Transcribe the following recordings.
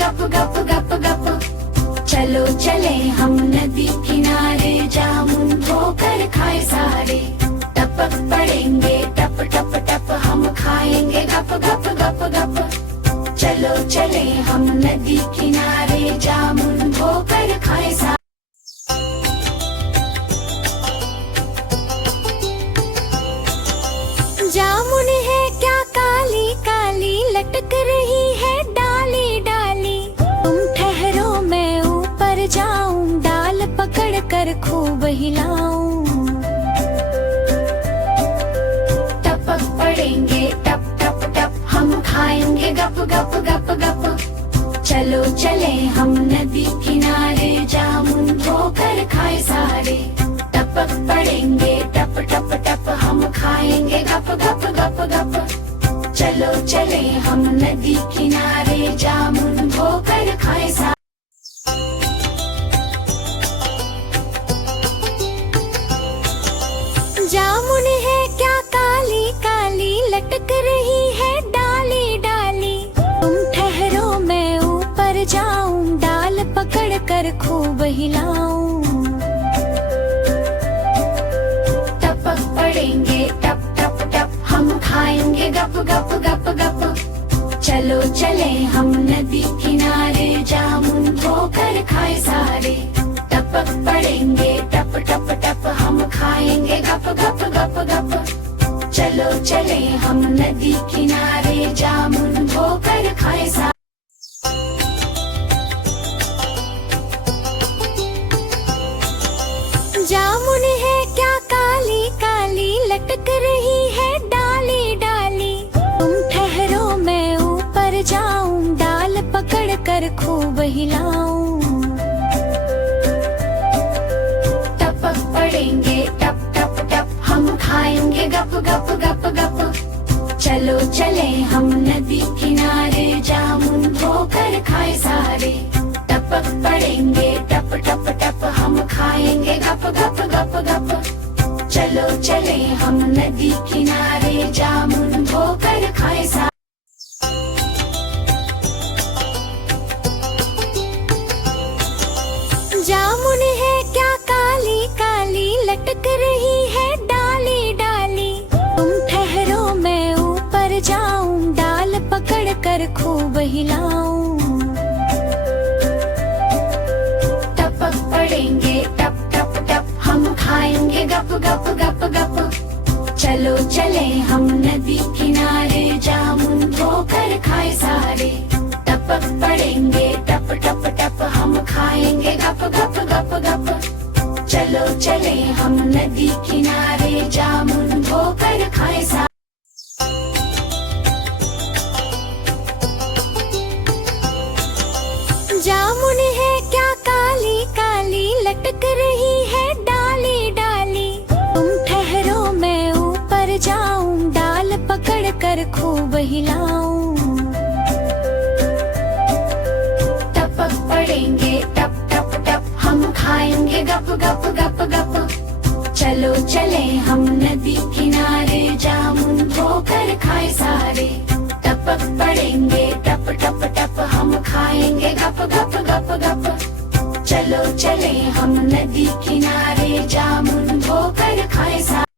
गप गप गप गप। चलो चले हम नदी किनारे, जामुन धोकर खाए सारे। टपक पड़ेंगे टप टप टप, हम खाएंगे गप गप गप गप। चलो चले हम नदी किनारे, जामुन धोकर खाए सारे। जामुन है क्या काली काली, लटक रही है डाली डाली। तुम ठहरो मैं ऊपर जाऊं, डाल पकड़ कर खूब हिलाऊं। टपक पड़ेंगे टप टप टप, हम खाएंगे गप गप गप गप। चलो चले हम नदी किनारे, जामुन धोकर खाए सारे। टपक पड़ेंगे टप टप टप, हम खाएंगे गप गप गप गप। चलो चले हम नदी किनारे, जामुन धोकर खाए सारे। जामुन है क्या काली काली, लटक रही है डाली डाली। तुम ठहरो मैं ऊपर जाऊं, डाल पकड़ कर खूब हिलाऊं। पड़ेंगे टप टप टप, हम खाएंगे गप गप गप गप। चलो चले हम नदी किनारे, जामुन धोकर खाए सारे। टपक पड़ेंगे टप टप टप, हम खाएंगे गप गप गप गप। चलो चले हम नदी किनारे, जामुन धोकर खाए सारे। जामुन है क्या काली काली, लटक रही है डाली डाली। तुम ठहरो मैं ऊपर जाऊं, डाल पकड़ कर खूब हिलाऊं। टपक पड़ेंगे टप टप टप, हम खाएंगे गप गप गप गप। चलो चले हम नदी किनारे, जामुन धोकर खाए सारे। टपक पड़ेंगे टप टप टप, हम खाएंगे गप गप गप गप। चलो चले हम नदी किनारे, जामुन धोकर खाए सारे। जामुन है क्या काली काली, लटक रही है डाली डाली। तुम ठहरो मैं ऊपर जाऊं, डाल पकड़ कर खूब हिलाऊं। पड़ेंगे टप टप टप, हम खाएंगे गप गप गप गप। चलो चले हम नदी किनारे, जामुन धोकर खाए सारे। टपक पड़ेंगे टप टप टप, हम खाएंगे गप गप गप गप। चलो चले हम नदी किनारे, जामुन धोकर खाए सारे। जामुन है क्या काली काली, लटक रही है डाली डाली। तुम ठहरो मैं ऊपर जाऊं, डाल पकड़ कर खूब हिलाऊं। टपक पड़ेंगे टप टप टप, हम खाएंगे गप गप गप गप। चलो चले हम नदी किनारे, जामुन धोकर खाए सारे। टपक पड़ेंगे टप टप टप, हम खाएंगे गप गप गप गप। चलो चले हम नदी किनारे, जामुन धोकर खाए सारे।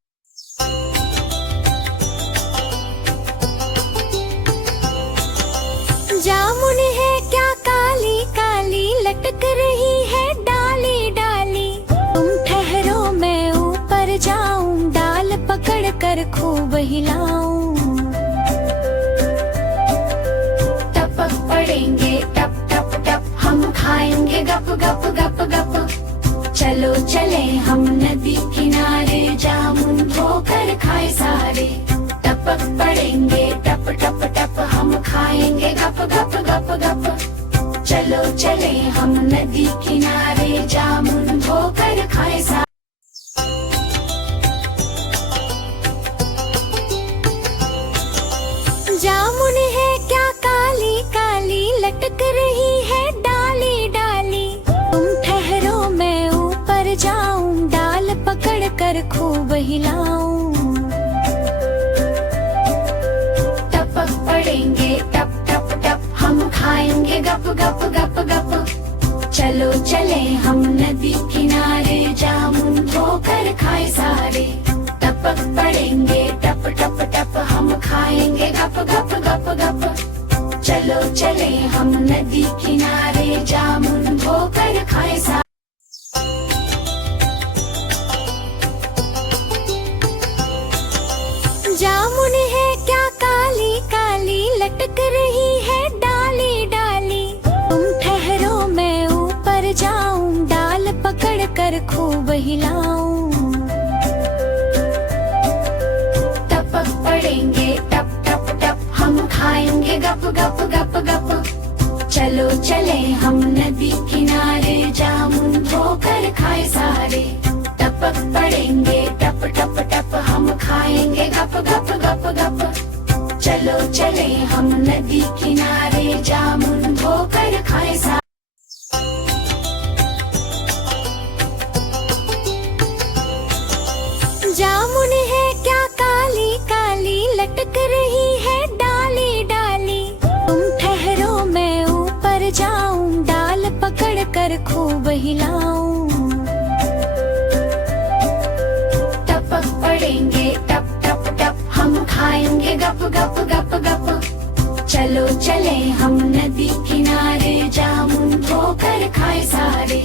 जामुन है क्या काली काली, लटक रही है डाली डाली। तुम ठहरो मैं ऊपर जाऊं, डाल पकड़ कर खूब हिलाऊं। पड़ेंगे टप टप टप, हम खाएंगे गप गप गप गप। चलो चले हम नदी किनारे, जामुन धोकर खाए सारे। टपक पड़ेंगे टप टप टप, हम खाएंगे गप गप गप गप। चलो चले हम नदी किनारे, जामुन धोकर खाए सारे। जामुन है क्या काली काली, लटक रही है डाली डाली। तुम ठहरो मैं ऊपर जाऊं, डाल पकड़ कर खूब हिलाऊं। टपक पड़ेंगे टप टप टप, हम खाएंगे खाएंगे गप गप गप गप। चलो चले हम नदी किनारे, जामुन धोकर खाए सारे। टपक पड़ेंगे टप टप टप, हम खाएंगे गप गप गप गप। चलो चले हम नदी किनारे, जामुन धोकर खाए सारे। जामुन है क्या काली काली, लटक रही है डाली डाली। तुम ठहरो मैं ऊपर जाऊं, डाल पकड़ कर खूब हिलाऊं। टपक पड़ेंगे टप टप टप, हम खाएंगे गप गप गप गप। चलो चले हम नदी किनारे, जामुन धोकर खाए सारे। टपक पड़ेंगे टप टप टप, हम खाएंगे गप गप गप गप। चलो चले हम नदी किनारे, जामुन धोकर खाए सारे। जामुन है क्या काली काली, लटक रही है डाली डाली। तुम ठहरो मैं ऊपर जाऊं, डाल पकड़ कर खूब हिलाऊं। टपक पड़ेंगे टप टप टप, हम खाएंगे गप गप गप गप। चलो चले हम नदी किनारे, जामुन धोकर खाए सारे।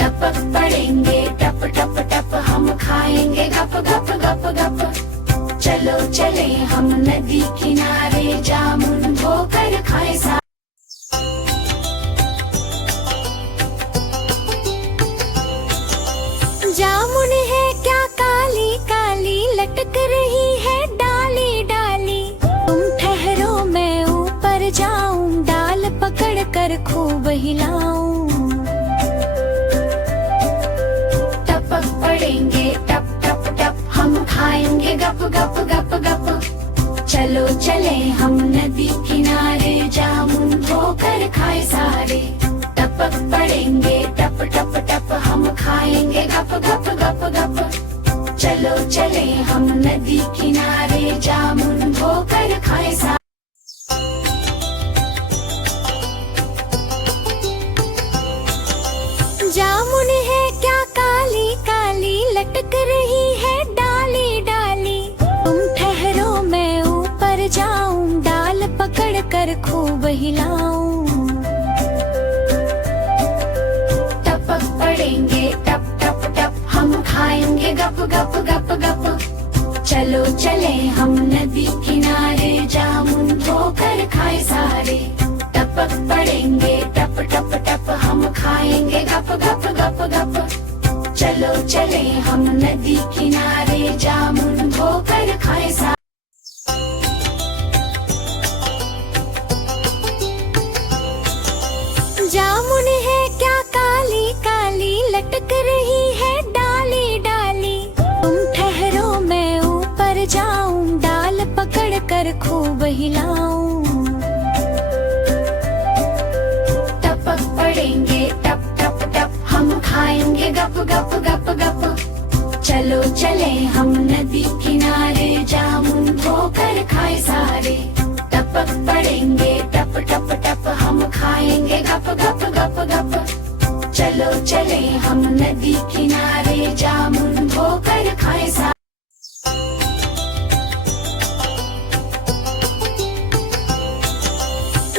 टपक पड़ेंगे टप टप टप, हम खाएंगे गप गप गप गप। चलो चले हम नदी किनारे, जामुन धोकर खाए सारे। जामुन है क्या काली काली, लटक रही है डाली डाली। तुम ठहरो मैं ऊपर जाऊं, डाल पकड़ कर खूब हिलाऊं। टपक पड़ेंगे टप टप टप, हम खाएंगे गप गप गप गप। चलो चले हम नदी किनारे, जामुन धोकर खाए सारे। टपक पड़ेंगे टप टप टप, हम खाएंगे गप गप गप गप। चलो चले हम नदी किनारे, जामुन धोकर खाए सारे। जामुन है क्या काली काली, लटक रही है डाली डाली। तुम ठहरो मैं ऊपर जाऊं, डाल पकड़ कर खूब हिलाऊं। टपक पड़ेंगे टप टप टप, हम खाएंगे गप गप गप गप। चलो चले हम नदी किनारे, जामुन धोकर खाए सारे। टपक पड़ेंगे टप टप टप, हम खाएंगे गप गप गप गप। चलो चले हम नदी किनारे, जामुन धोकर खाए सारे। जामुन है क्या काली काली, लटक रही है डाली डाली। तुम ठहरो मैं ऊपर जाऊं, डाल पकड़ कर खूब हिलाऊं। टपक पड़ेंगे टप टप टप, हम खाएंगे गप गप गप गप। चलो चले हम नदी किनारे, जामुन धोकर खाए सारे। टपक पड़ेंगे टप टप टप, हम खाएंगे गप गप गप गप। चलो चले हम नदी किनारे, जामुन धोकर खाए सारे।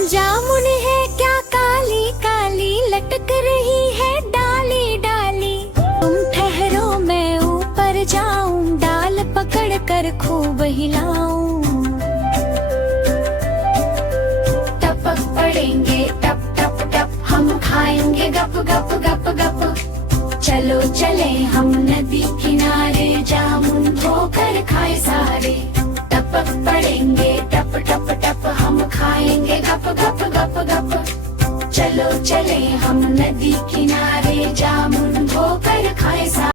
जामुन है क्या काली काली, लटक रही है डाली डाली। तुम ठहरो मैं ऊपर जाऊं, डाल पकड़ कर खूब हिलाऊं। टपक पड़ेंगे टप टप टप, हम खाएंगे गप गप गप गप। चलो चले हम नदी किनारे, जामुन धोकर खाए सारे। टपक पड़ेंगे टप टप टप, हम खाएंगे गप गप गप गप। चलो चले हम नदी किनारे।